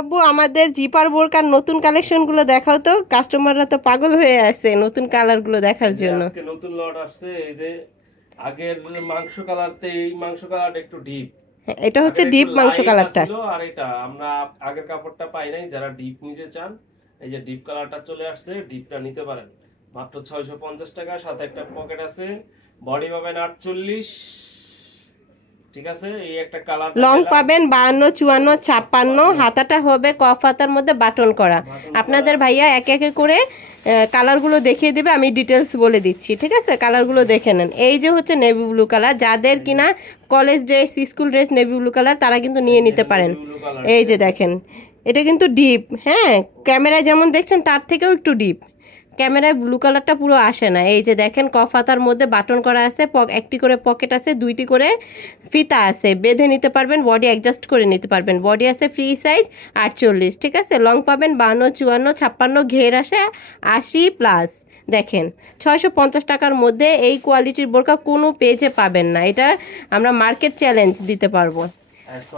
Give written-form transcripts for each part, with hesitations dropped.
আব্বু আমাদের জিপার বোরকার নতুন কালেকশন গুলো দেখাও তো, কাস্টমাররা তো পাগল হয়ে আছে নতুন কালার গুলো দেখার জন্য। আজকে নতুন লট আসছে। এই যে আগের মাংস কালারতে এই মাংস কালারটা একটু ডিপ, এটা হচ্ছে আগের একটু ডিপ মাংস লাইট কালারটা। ছিল। আর এটা আমরা আগের কাপড়টা পাই নাই, যারা ডিপ নিতে চান এই যে ডিপ কালারটা চলে আসছে, ডিপটা নিতে পারেন মাত্র 650 টাকা। সাথে একটা পকেট আছে, বডি পাবেন 48। ঠিক আছে, এই একটা কালার লং পাবেন 52, 54, 56। হাতাটা হবে কফ হাতার মধ্যে বাটন করা। আপনাদের ভাইয়া একে একে করে কালারগুলো দেখিয়ে দেবে, আমি ডিটেলস বলে দিচ্ছি। ঠিক আছে, কালারগুলো দেখে নেন। এই যে হচ্ছে নেভি ব্লু কালার, যাদের কিনা college dress school dress navy blue colour তারা কিন্তু নিয়ে নিতে পারেন। এই যে দেখেন, এটা কিন্তু ডিপ, হ্যাঁ ক্যামেরায় যেমন দেখছেন তার থেকেও একটু ডিপ। ক্যামেরায় ব্লু কালারটা পুরো আসে না। এই যে দেখেন কফ হাতার মধ্যে বাটন করা আছে, একটি করে পকেট আছে, দুইটি করে ফিতা আছে, বেঁধে নিতে পারবেন, বডি অ্যাডজাস্ট করে নিতে পারবেন। বডি আছে ফ্রি সাইজ 48। ঠিক আছে, লং পাবেন 52, 54, 56, ঘের আসে 80+। দেখেন 650 টাকার মধ্যে এই কোয়ালিটির বোরকা কোনো পেজে পাবেন না। এটা আমরা মার্কেট চ্যালেঞ্জ দিতে পারবো।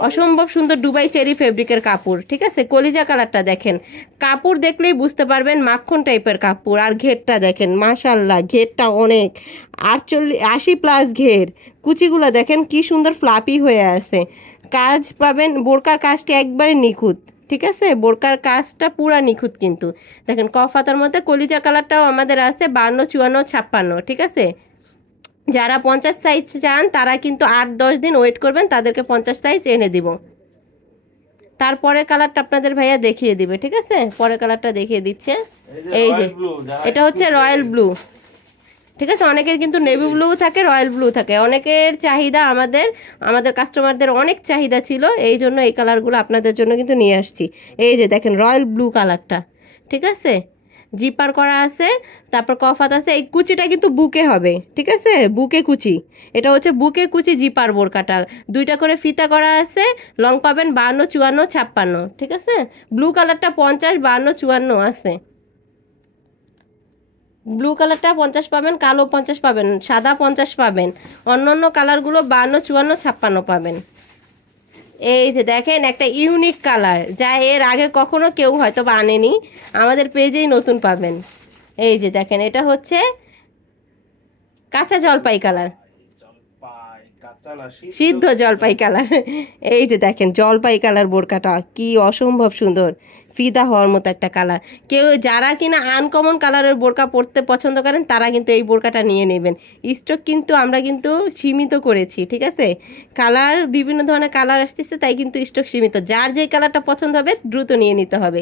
অসম্ভব সুন্দর দুবাই চেরি ফেব্রিকের কাপড়। ঠিক আছে, কলিজা কালারটা দেখেন, কাপড় দেখলেই বুঝতে পারবেন মাখন টাইপের কাপড়। আর ঘেরটা দেখেন, মাশাল্লাহ ঘেরটা অনেক 48, 80+ ঘের। কুচিগুলো দেখেন কি সুন্দর ফ্লাপি হয়ে আছে। কাজ পাবেন, বোরকার কাজটি একবারে নিখুঁত। ঠিক আছে, বোরকার কাজটা পুরা নিখুঁত কিন্তু। দেখেন কফ হাতার মধ্যে কলিজা কালারটাও আমাদের আছে 52, 54, 56। ঠিক আছে, যারা 50 সাইজ চান তারা কিন্তু 8-10 দিন ওয়েট করবেন, তাদেরকে 50 সাইজ এনে দিব। তারপরে কালারটা আপনাদের ভাইয়া দেখিয়ে দিবে। ঠিক আছে, পরে কালারটা দেখিয়ে দিচ্ছে। এই যে এটা হচ্ছে রয়্যাল ব্লু। ঠিক আছে, অনেকের কিন্তু নেভি ব্লু থাকে, রয়্যাল ব্লু থাকে। অনেকের চাহিদা, আমাদের কাস্টমারদের অনেক চাহিদা ছিল, এই জন্য এই কালারগুলো আপনাদের জন্য কিন্তু নিয়ে আসছি। এই যে দেখেন রয়্যাল ব্লু কালারটা। ঠিক আছে, জিপার করা আছে, তারপর কফাত আছে। এই কুচিটা কিন্তু বুকে হবে। ঠিক আছে, বুকে কুচি, এটা হচ্ছে বুকে কুচি জিপার বোরকাটা। দুইটা করে ফিতা করা আছে। লং পাবেন 52, 54, 56। ঠিক আছে, ব্লু কালারটা 50, 52, 54 আছে। ব্লু কালারটা 50 পাবেন, কালো 50 পাবেন, সাদা 50 পাবেন। অন্য কালারগুলো 52, 54, 56 পাবেন। এই যে দেখেন একটা ইউনিক কালার, যা এর আগে কখনো কেউ হয়তো বা আনেনি, আমাদের পেজেই নতুন পাবেন। এই যে দেখেন, এটা হচ্ছে কাঁচা জলপাই কালার, সিদ্ধ জলপাই কালার। এই যে দেখেন জলপাই কালার বোরকাটা কি অসম্ভব সুন্দর, ফিদা হওয়ার মতো একটা কালার। কেউ যারা কিনা আনকমন কালারের বোরকা পরতে পছন্দ করেন তারা কিন্তু এই বোরকাটা নিয়ে নেবেন। স্টক কিন্তু আমরা কিন্তু সীমিত করেছি। ঠিক আছে, কালার বিভিন্ন ধরনের কালার আসতেছে, তাই কিন্তু স্টক সীমিত। যার যেই কালারটা পছন্দ হবে দ্রুত নিয়ে নিতে হবে।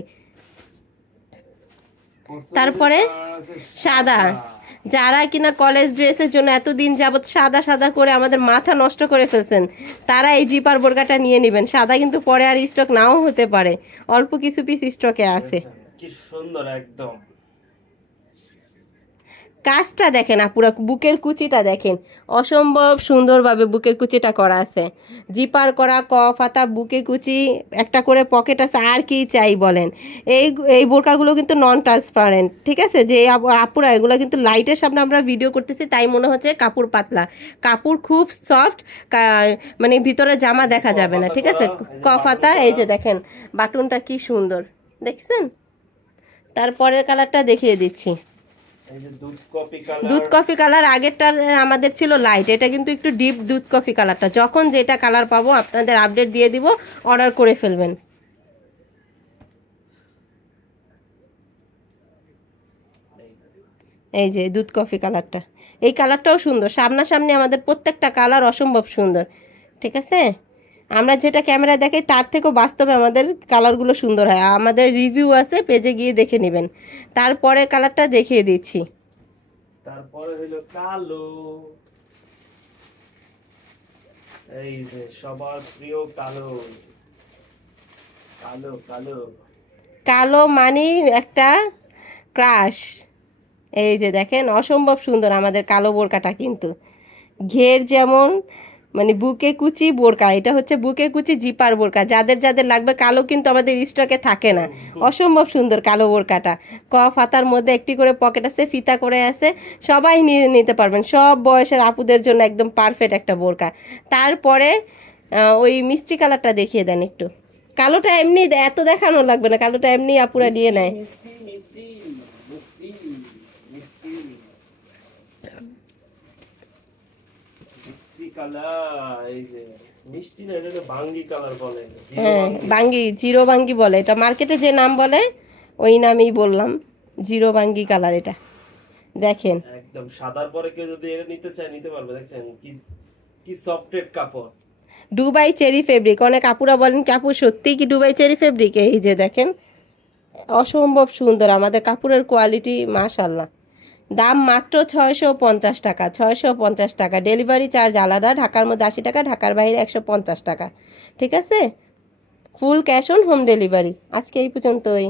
তারপরে সাদা, যারা কিনা কলেজ ড্রেসের জন্য এতদিন যাবত সাদা সাদা করে আমাদের মাথা নষ্ট করে ফেলছেন, তারা এই জিপার বোরকাটা নিয়ে নেবেন। সাদা কিন্তু পরে আর স্টক নাও হতে পারে, অল্প কিছু পিস স্টকে আছে। কি সুন্দর একদম। কাজটা দেখেন, পুরো বুকের কুচিটা দেখেন, অসম্ভব সুন্দরভাবে বুকের কুচিটা করা আছে। জিপার করা, কফ হাতা, বুকে কুচি, একটা করে পকেট আছে। আর কি চাই বলেন। এই এই বোরকাগুলো কিন্তু নন ট্রান্সপারেন্ট। ঠিক আছে, যে আপুরা এগুলো কিন্তু লাইটের সামনে আমরা ভিডিও করতেছি তাই মনে হচ্ছে কাপড় পাতলা, কাপড় খুব সফট, মানে ভিতরে জামা দেখা যাবে না। ঠিক আছে, কফ হাতা। এই যে দেখেন বাটনটা কি সুন্দর দেখছেন। তারপরের কালারটা দেখিয়ে দিচ্ছি, দুধ কফি কালার। আগেরটা আমাদের ছিল লাইট, এটা কিন্তু একটু ডিপ দুধ কফি কালারটা। যখন যেটা কালার পাবো আপনাদের আপডেট দিয়ে দিব, অর্ডার করে ফেলবেন। এই যে দুধ কফি কালারটা, এই কালারটাও সুন্দর। সামনাসামনি আমাদের প্রত্যেকটা কালার অসম্ভব সুন্দর। ঠিক আছে, আমরা যেটা ক্যামেরায় দেখাই তার থেকেও বাস্তবে আমাদের কালারগুলো সুন্দর হয়। আমাদের রিভিউ আছে, পেজে গিয়ে দেখে নেবেন। তারপরে কালারটা দেখিয়ে দিচ্ছি। তারপরে হলো কালো, এই যে সবার প্রিয় কালো। কালো কালো কালো মানে একটা ক্রাশ। এই যে দেখেন অসম্ভব সুন্দর আমাদের কালো বোরকাটা কিন্তু। ঘের যেমন, মানে বুকে কুচি বোরকা, এটা হচ্ছে বুকে কুচি জিপার বোরকা। যাদের যাদের লাগবে, কালো কিন্তু আমাদের স্টকে থাকে না। অসম্ভব সুন্দর কালো বোরকাটা। কফ হাতার মধ্যে একটি করে পকেট আছে, ফিতা করে আছে, সবাই নিয়ে নিতে পারবেন। সব বয়সের আপুদের জন্য একদম পারফেক্ট একটা বোরকা। তারপরে ওই মিষ্টি কালারটা দেখিয়ে দেন একটু। কালোটা এমনি এত দেখানো লাগবে না, কালোটা এমনি আপুরা নিয়ে নেয়। মিষ্টি মিষ্টি মিষ্টি মিষ্টি মিষ্টি কালার, এই যে মিষ্টি না, এটা বাঙ্গি কালার বলে, জিরো হ্যাঁ বাঙ্গি। বাঙ্গি, জিরো বাঙ্গি বলে এটা, মার্কেটে যে নাম বলে ওই নামই বললাম, জিরো বাঙ্গি কালার। এটা দেখেন একদম সাদার পরে কেউ যদি এটা নিতে চায় নিতে পারবে। দেখছেন কি কি সফটেড কাপড়, দুবাই চেরি ফেব্রিক। অনেক আপুরা বলেন কাপড় সত্যিই কি দুবাই চেরি ফেব্রিক? এই যে দেখেন অসম্ভব সুন্দর আমাদের কাপড়ের কোয়ালিটি, মাশাল্লাহ। দাম মাত্র 650 টাকা, 650 টাকা। ডেলিভারি চার্জ আলাদা, ঢাকার মধ্যে 80 টাকা, ঢাকার বাইরে 150 টাকা। ঠিক আছে, full cash on home delivery. আজকে এই পর্যন্তই।